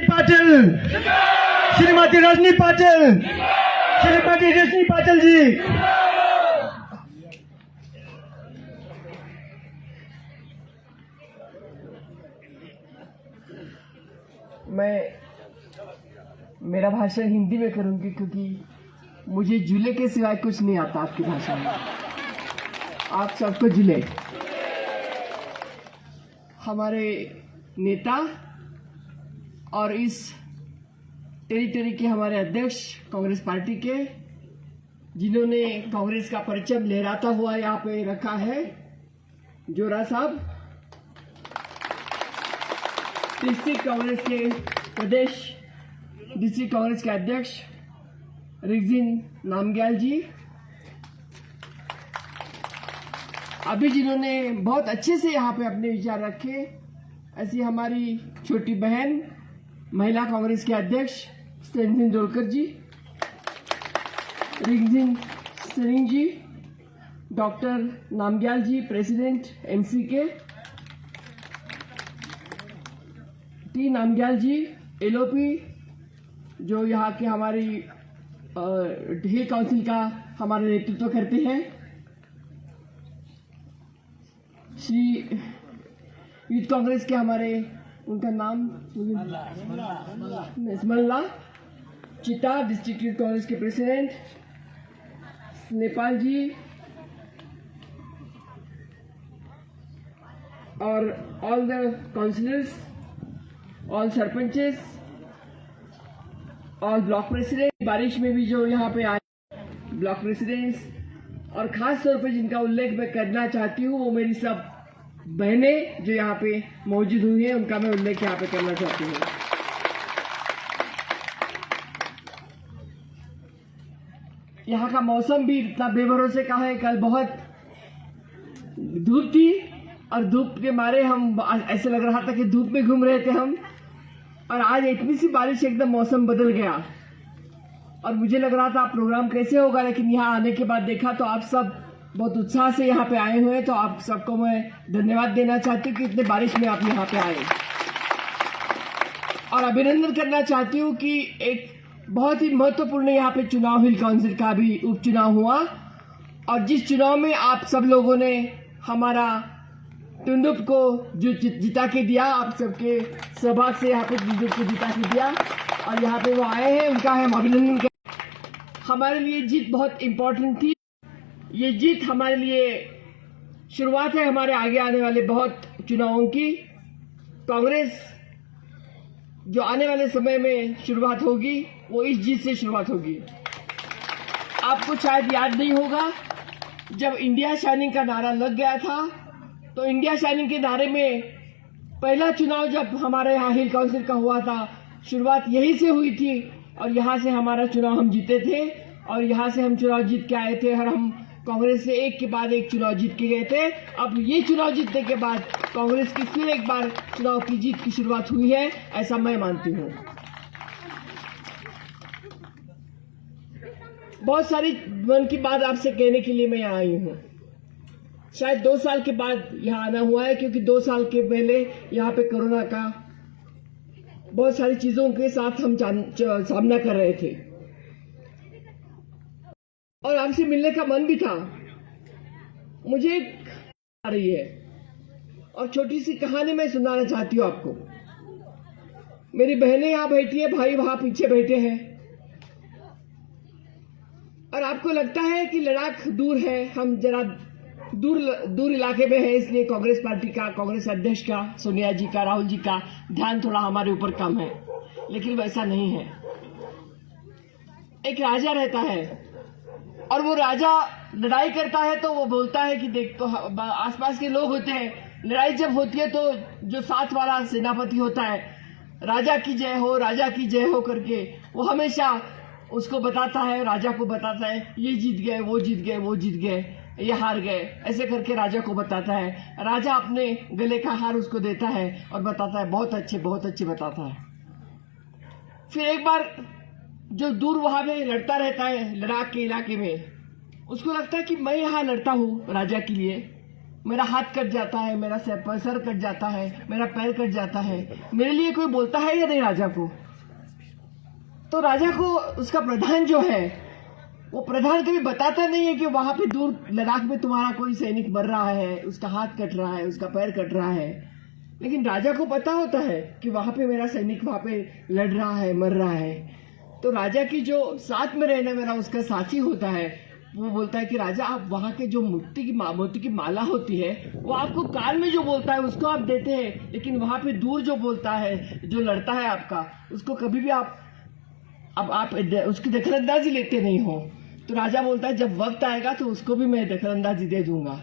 पाटिल, श्रीमती रजनी पाटिल, श्रीमती रजनी पाटिल जी। मैं मेरा भाषण हिंदी में करूंगी क्योंकि मुझे जुले के सिवाय कुछ नहीं आता आपकी भाषा में। आप सबको जुले। हमारे नेता और इस टेरिटरी के हमारे अध्यक्ष कांग्रेस पार्टी के, जिन्होंने कांग्रेस का परचम लहराता हुआ यहाँ पे रखा है, जोरा साहब, डिस्ट्रिक्ट कांग्रेस के प्रदेश डिस्ट्रिक्ट कांग्रेस के अध्यक्ष रिगजिन नामग्याल जी, अभी जिन्होंने बहुत अच्छे से यहाँ पे अपने विचार रखे, ऐसी हमारी छोटी बहन महिला कांग्रेस के अध्यक्ष स्टेनजिन डोलकर जी, रिगजिन सिंह जी, डॉक्टर नामग्याल जी, प्रेसिडेंट एमसी के, टी नामग्याल जी, एलओपी, जो यहाँ के हमारी हिल काउंसिल का हमारा नेतृत्व करते हैं, श्री यूथ कांग्रेस के हमारे, उनका नाम नजमल्ला चिता, डिस्ट्रिक्ट यूथ कांग्रेस के प्रेसिडेंट, नेपाल जी, और all the councillors, all sarpanches, all block president, बारिश में भी जो यहाँ पे आए ब्लॉक प्रेसिडेंट्स, और खास तौर पे जिनका उल्लेख मैं करना चाहती हूँ वो मेरी सब बहनें जो यहाँ पे मौजूद हुई हैं, उनका मैं उल्लेख यहाँ पे करना चाहती हूँ। यहाँ का मौसम भी इतना बेभरोसे का है। कल बहुत धूप थी और धूप के मारे हम ऐसे लग रहा था कि धूप में घूम रहे थे हम, और आज इतनी सी बारिश, एकदम मौसम बदल गया और मुझे लग रहा था प्रोग्राम कैसे होगा, लेकिन यहाँ आने के बाद देखा तो आप सब बहुत उत्साह से यहाँ पे आए हुए हैं। तो आप सबको मैं धन्यवाद देना चाहती हूँ कि इतने बारिश में आप यहाँ पे आए, और अभिनंदन करना चाहती हूँ कि एक बहुत ही महत्वपूर्ण यहाँ पे चुनाव हिल काउंसिल का भी उपचुनाव हुआ, और जिस चुनाव में आप सब लोगों ने हमारा टुंडुप को जो जिता के दिया, आप सबके सहभाग से यहाँ पे टुंडुप को जिता के दिया, और यहाँ पे वो आए हैं, उनका हम अभिनंदन करें। हमारे लिए जीत बहुत इम्पोर्टेंट थी। ये जीत हमारे लिए शुरुआत है हमारे आगे आने वाले बहुत चुनावों की। कांग्रेस जो आने वाले समय में शुरुआत होगी वो इस जीत से शुरुआत होगी। आपको शायद याद नहीं होगा, जब इंडिया शाइनिंग का नारा लग गया था तो इंडिया शाइनिंग के नारे में पहला चुनाव जब हमारे यहाँ हिल काउंसिल का हुआ था, शुरुआत यहीं से हुई थी, और यहाँ से हमारा चुनाव हम जीते थे, और यहाँ से हम चुनाव जीत के आए थे, और हम कांग्रेस से एक के बाद एक चुनाव जीत के गए थे। अब ये चुनाव जीतने के बाद कांग्रेस की फिर एक बार चुनाव की जीत की शुरुआत हुई है, ऐसा मैं मानती हूँ। बहुत सारी मन की बात आपसे कहने के लिए मैं यहाँ आई हूँ। शायद 2 साल के बाद यहाँ आना हुआ है, क्योंकि 2 साल के पहले यहाँ पे कोरोना का बहुत सारी चीजों के साथ हम सामना कर रहे थे, और आपसे मिलने का मन भी था। मुझे आ रही है, और छोटी सी कहानी मैं सुनाना चाहती हूँ आपको। मेरी बहनें यहाँ बैठी है, भाई वहां पीछे बैठे हैं, और आपको लगता है कि लद्दाख दूर है, हम जरा दूर इलाके में है, इसलिए कांग्रेस पार्टी का, कांग्रेस अध्यक्ष का, सोनिया जी का, राहुल जी का ध्यान थोड़ा हमारे ऊपर कम है, लेकिन वैसा नहीं है। एक राजा रहता है, और वो राजा लड़ाई करता है तो वो बोलता है कि देख, तो आसपास के लोग होते हैं, लड़ाई जब होती है तो जो साथ वाला सेनापति होता है, राजा की जय हो, राजा की जय हो करके वो हमेशा उसको बताता है, राजा को बताता है, ये जीत गए, वो जीत गए, वो जीत गए, ये हार गए, ऐसे करके राजा को बताता है। राजा अपने गले का हार उसको देता है और बताता है, बहुत अच्छे बताता है। फिर एक बार जो दूर वहां में लड़ता रहता है लद्दाख के इलाके में, उसको लगता है कि मैं यहाँ लड़ता हूँ राजा के लिए, मेरा हाथ कट जाता है, मेरा सर कट जाता है, मेरा पैर कट जाता है, मेरे लिए कोई बोलता है या नहीं राजा को? तो राजा को उसका प्रधान जो है, वो प्रधान कभी बताता नहीं है कि वहां पे दूर लद्दाख में तुम्हारा कोई सैनिक मर रहा है, उसका हाथ कट रहा है, उसका पैर कट रहा है। लेकिन राजा को पता होता है कि वहां पे मेरा सैनिक वहां पे लड़ रहा है, मर रहा है। तो राजा की जो साथ में रहने वाला उसका साथी होता है, वो बोलता है कि राजा आप वहां के जो मोती की माला होती है, वो आपको कान में जो बोलता है उसको आप देते हैं, लेकिन वहां पे दूर जो बोलता है, जो लड़ता है आपका, उसको कभी भी आप उसकी दखलंदाजी लेते नहीं हो। तो राजा बोलता है जब वक्त आएगा तो उसको भी मैं दखलंदाजी दे दूंगा।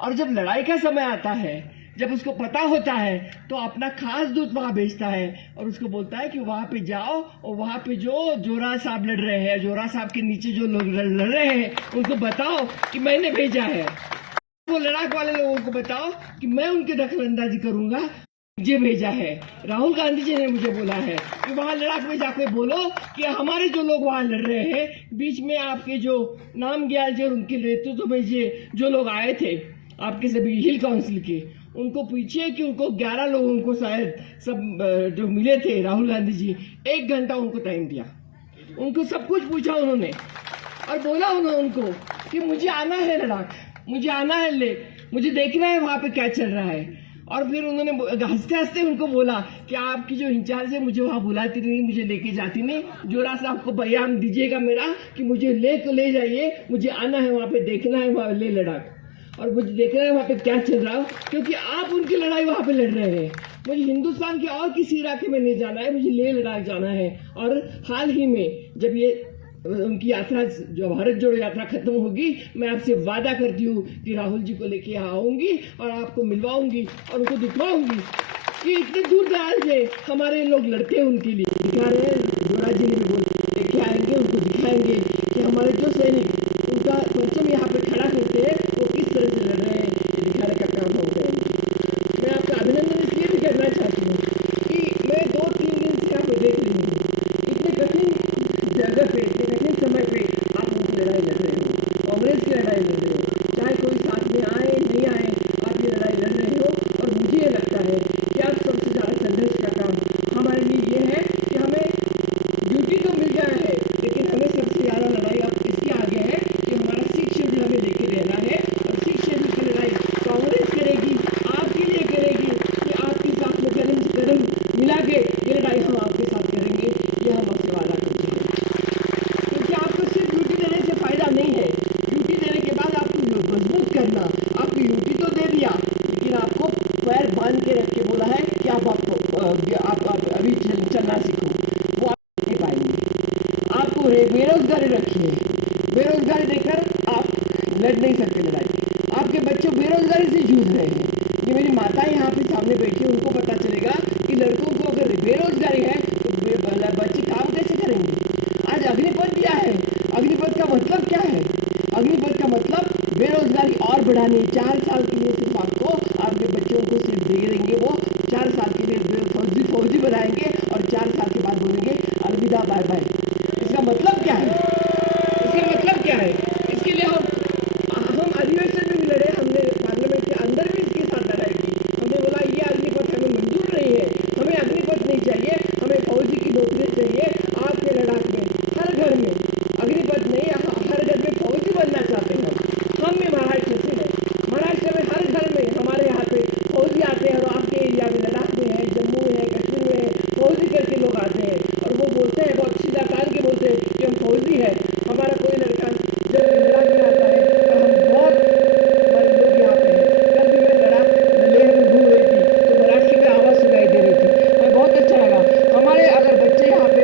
और जब लड़ाई का समय आता है, जब उसको पता होता है, तो अपना खास दूत वहां भेजता है और उसको बोलता है कि वहां पे जाओ और वहां पे जो जोरा साहब लड़ रहे हैं, जोरा साहब के नीचे जो लोग लड़ रहे हैं, उनको बताओ कि मैंने भेजा है। वो लड़ाक वाले लोगों को बताओ कि मैं उनकी दखलंदाजी करूंगा, मुझे भेजा है। राहुल गांधी जी ने मुझे बोला है कि वहां लद्दाख में जाके बोलो कि हमारे जो लोग वहां लड़ रहे हैं, बीच में आपके जो नामग्याल जी और उनके नेतृत्व में जो लोग आए थे आपके सभी हिल काउंसिल के, उनको पूछिए कि उनको 11 लोगों को शायद सब जो मिले थे राहुल गांधी जी, 1 घंटा उनको टाइम दिया, उनको सब कुछ पूछा उन्होंने और बोला उन्होंने उनको कि मुझे आना है लद्दाख, मुझे आना है, मुझे देखना है वहां पे क्या चल रहा है। और फिर उन्होंने हंसते हंसते उनको बोला कि आपकी जो इंचार्ज है मुझे वहां बुलाती नहीं, मुझे लेके जाती नहीं, जोरा साहब को बयान दीजिएगा मेरा कि मुझे ले जाइए, मुझे आना है वहां पे, देखना है वहां ले लद्दाख, और मुझे देखना है वहां पे क्या चल रहा हो, क्योंकि आप उनकी लड़ाई वहां पे लड़ रहे हैं। मुझे हिंदुस्तान के और किसी इलाके में नहीं जाना है, मुझे ले लद्दाख जाना है। और हाल ही में जब ये उनकी यात्रा, जो भारत जोड़ो यात्रा खत्म होगी, मैं आपसे वादा करती हूँ कि राहुल जी को लेके यहाँ आऊंगी और आपको मिलवाऊंगी और उनको दिखवाऊंगी कि इतने दूर दराज से हमारे लोग लड़ते हैं, उनके लिए दिखा रहे हैं। जोरा जी ने भी बोले लेके आएंगे, उनको दिखाएंगे कि हमारे जो सैनिक उनका परचम यहाँ पे खड़ा करते हैं वो किस तरह से लड़ रहे हैं, ये दिखाने का काम हम करेंगे। मैं आपका अभिनंदन इसलिए भी करना चाहती हूँ कि मैं 2-3 दिन से यहाँ पे देख रही हूँ, इतने कठिन जगह पे, इतने कठिन समय पे आप उनकी लड़ाई लड़ रहे हो, कांग्रेस की लड़ाई लड़ रहे हो, चाहे कोई साथ में आए नहीं आए, आप ये लड़ाई लड़ रहे हो। और मुझे ये लगता है कि अब सबसे ज़्यादा संघर्ष का काम हमारे लिए ये है कि हमें ड्यूटी तो मिल गया है, लेकिन हमें सबसे ज़्यादा लड़ाई अब इसके आगे है कि हमारा सिख शेड्यूल हमें लेके रहना है। और सिख शेड्यूल की लड़ाई कांग्रेस करेगी, आपके लिए करेगी कि आपके साथ में कदम से कदम मिला के ये लड़ाई हम आपके साथ करेंगे, ये हम आपसे वादा करते हैं। क्योंकि आपको सिर्फ ड्यूटी देने से फायदा नहीं है, ड्यूटी देने के बाद आपको मजबूत करना, आपको ड्यूटी तो दे दिया, लेकिन आपको पैर बांध के रख के बोला है कि आप अभी चलना सीखो, वो आप नहीं पाएंगे। आपको बेरोजगारी रखी है, बेरोजगारी देकर आप लड़ नहीं सकते लड़ाई, आपके बच्चे बेरोजगारी से जूझ रहे हैं। ये मेरी माता यहाँ पे सामने बैठी है, उनको पता चलेगा कि लड़कों को अगर बेरोजगारी है तो बच्चे काम कैसे करेंगे। आज अग्निपथ दिया है, अग्निपथ का मतलब क्या है? अग्निपथ का मतलब बेरोजगारी और बढ़ानी। 4 साल के लिए सिर्फ आपको आपके बच्चों को सिर्फ दे देंगे, वो 4 साल के लिए फौजी बनाएंगे और 4 साल के बाद बोलेंगे अलविदा बाय बाय। इसका मतलब क्या है? इसका मतलब क्या है? इसके लिए हम अधिवेशन में भी लड़े, हमने पार्लियामेंट के अंदर भी इसके साथ लड़ाई की। हमने बोला ये अग्निपथ हमें मंजूर नहीं है, हमें अग्निपथ नहीं चाहिए, हमें फौजी की नौकरी चाहिए। आपके लद्दाख में हर घर में अग्निपथ नहीं, हर घर में फौजी बनना चाहते हैं हम भी महाराष्ट्र से हैं, महाराष्ट्र में हर घर में हमारे यहाँ पे फौजी आते हैं। और आपके एरिया में लद्दाख में है, जम्मू में है, कश्मीर में है, फौजी करके लोग आते हैं और वो बोलते हैं, बहुत सीधा कान के बोलते हैं कि हम फौजी हैं। हमारा कोई लड़का जब लद्दाख में आता है और हम बहुत हमारे लोग यहाँ पे हैं। कल भी मैं लद्दाख लेह में घूम रही थी तो मराठी में आवाज़ सुनाई दे रही थी, हमें बहुत अच्छा लगा। हमारे अगर बच्चे यहाँ पे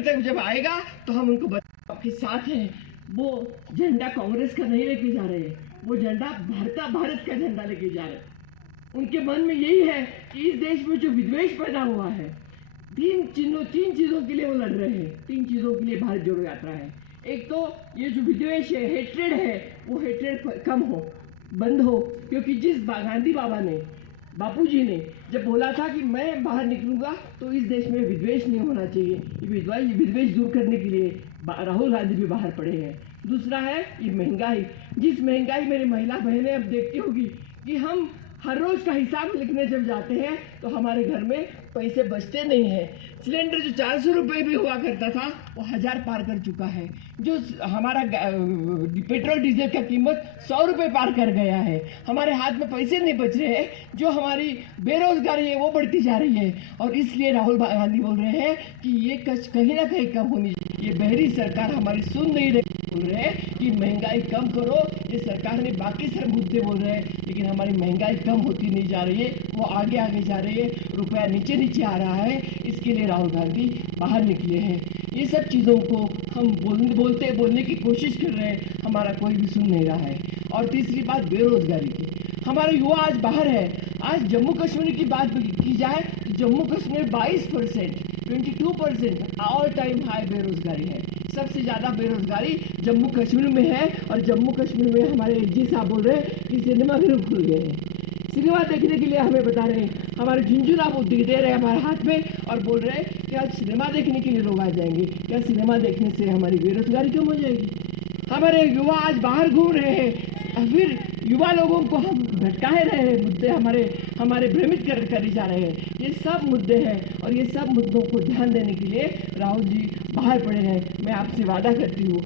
नवंबर तक जब आएगा तो हम उनको आपके साथ हैं। वो झंडा कांग्रेस का नहीं लेके जा रहे हैं, वो झंडा भारत का झंडा लेके जा रहे हैं। उनके मन में यही है कि इस देश में जो विद्वेष पैदा हुआ है, तीन चीजों के लिए वो लड़ रहे हैं। 3 चीजों के लिए भारत जोड़ो यात्रा है। एक तो ये जो विद्वेष है, हेट्रेड है, वो हेट्रेड कम हो, बंद हो। क्योंकि जिस गांधी बापूजी ने जब बोला था कि मैं बाहर निकलूंगा तो इस देश में विद्वेष नहीं होना चाहिए, ये विद्वेष दूर करने के लिए राहुल गांधी भी बाहर पड़े हैं। दूसरा है ये महंगाई, जिस महंगाई मेरी महिला बहनें अब देखती होगी कि हम हर रोज का हिसाब लिखने जब जाते हैं तो हमारे घर में पैसे बचते नहीं हैं। सिलेंडर जो 400 रुपये भी हुआ करता था वो 1000 पार कर चुका है। जो हमारा पेट्रोल डीजल का कीमत 100 रुपये पार कर गया है। हमारे हाथ में पैसे नहीं बच रहे हैं। जो हमारी बेरोजगारी है वो बढ़ती जा रही है। और इसलिए राहुल गांधी बोल रहे हैं कि ये कहीं ना कहीं कम होनी चाहिए। ये बहरी सरकार हमारी सुन नहीं रही, बोल रहे हैं कि महंगाई कम करो। ये सरकार ने बाकी सारे मुद्दे बोल रहे हैं, लेकिन हमारी महंगाई कम होती नहीं जा रही है, वो आगे जा रही है। रुपया नीचे आ रहा है। इसके लिए राहुल गांधी बाहर निकले हैं। ये सब चीज़ों को हम बोलने की कोशिश कर रहे हैं, हमारा कोई भी सुन नहीं रहा है। और तीसरी बात बेरोजगारी की, हमारे युवा आज बाहर है। आज जम्मू कश्मीर की बात की जाए तो Jammu Kashmir 22%, 22% all time high बेरोजगारी है। सबसे ज़्यादा बेरोजगारी जम्मू कश्मीर में है। और जम्मू कश्मीर में हमारे एसजी साहब बोल रहे हैं कि सिनेमा घर खुल गए हैं। सिनेमा देखने के लिए हमें बता रहे हैं, हमारे झुंझुनू वो दे रहे हैं हमारे हाथ में और बोल रहे हैं कि आज सिनेमा देखने के लिए लोग आ जाएंगे। क्या सिनेमा देखने से हमारी बेरोजगारी कम हो जाएगी? हमारे युवा आज बाहर घूम रहे हैं, फिर युवा लोगों को हम भटकाए रहे हैं। मुद्दे हमारे भ्रमित करे जा रहे हैं। ये सब मुद्दे हैं और ये सब मुद्दों को ध्यान देने के लिए राहुल जी बाहर पड़े हैं। मैं आपसे वादा करती हूँ